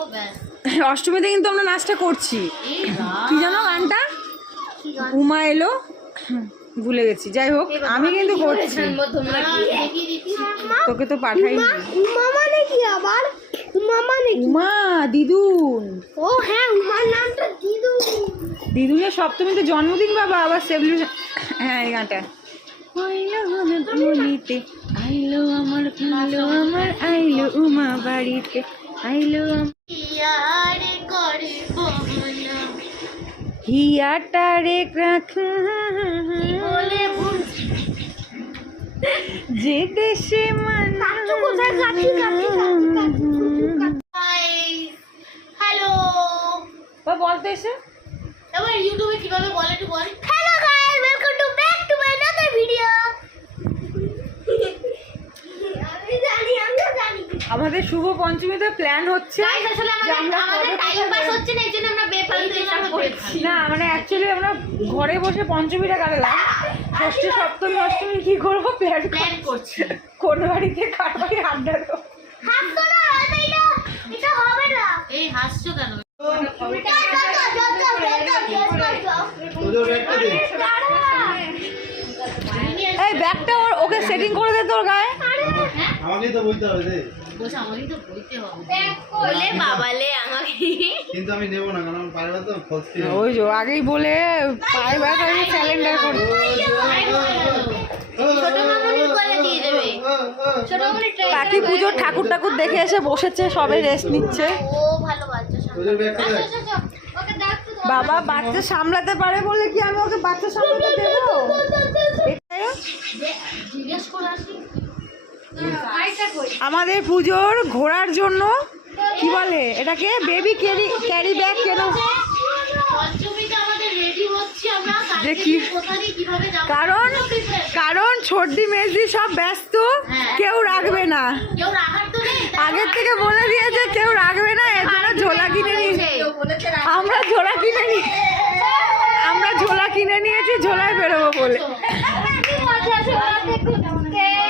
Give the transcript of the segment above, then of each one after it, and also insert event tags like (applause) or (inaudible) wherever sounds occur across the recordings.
(laughs) অষ্টমীতে কিন্তু আমরা নাচটা করছি। কি জানো গানটা? উমা এলো। ভুলে গেছি। যাই হোক আমি কিন্তু করছি। তোকে তো উমা মানে কি আবার? উমা মানে উমা দিদুন। ও হ্যাঁ উমার নামটা দিদু দিদুনের সপ্তমীতে জন্মদিন বাবা। আবার সেলিব্রেশন। হ্যাঁ এই গানটা। আইলো আমার ধুলিতে আইলো আমার আইলো আমার আইলো উমা বাড়িতে। আইলো বমনা হিয়াটারে রাখ। যে দেশে মান হ্যালো বা বলতে এসে। এবার ইউটিউবে কীভাবে বলে একটু বল। হ্যালো আমাদের শুভ পঞ্চমীতে প্ল্যান হচ্ছে গাইস আসলে যে আমাদের আমাদের টাইম পাস হচ্ছে না এইজন্য আমরা বেফালতু এসব করেছি। না মানে অ্যাকচুয়ালি আমরা ঘরে বসে পঞ্চমীটা কাটালাম। ষষ্ঠী সপ্তমী অষ্টমী কি করব? প্ল্যান প্ল্যান করছি। কোন বাড়িতে কাটবাই আড্ডা দেবো। হাসছো না? এটা এটা এটা হবে না। এই হাসছো কেন? এই ব্যাগটা ওর ওকে সেটিং করে দে তোর গায়ে। আমাকেই তো বলতে হবে রে। বলছে আমারই তো বলতে হবে। বলে বাবালে আমাকে। কিন্তু আমি নেব না কারণ আমি পারব তো ফলস ওই যে আগেই বলে পায়ে ব্যথা আমি স্যালেন্ডার করে ছোট মামুনি বলে দিয়ে দেবে। ছোট মামুনি ট্রেন কাকি পুজোর ঠাকুর ঠাকুর দেখে এসে বসেছে সবে রেস্ট নিচ্ছে। তো। বাবা বাচ্চা সামলাতে পারে বলে কি আমি ওকে বাচ্চা সামলাতে দেবো? জিজ্ঞেস করে আসি আমাদের পুজোর ঘোরার জন্য, কি বলে, এটাকে বেবি ক্যারি ক্যারি ব্যাগ কেন? যাব কারণ কারণ সর্দি মেজদি সব ব্যস্ত। কেউ রাখবে না। আগের থেকে বলে দিয়েছে, কেউ রাখবে না, এর ঝোলা কিনে নি আমরা ঝোলা কিনে নি আমরা ঝোলা কিনে নিয়েছি, ঝোলায় বেরোবো বলে। (laughs)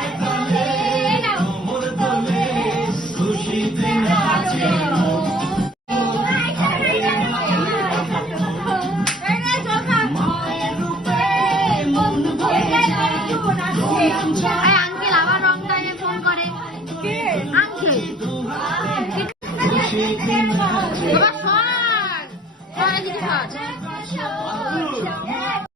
大家欢笑，我们。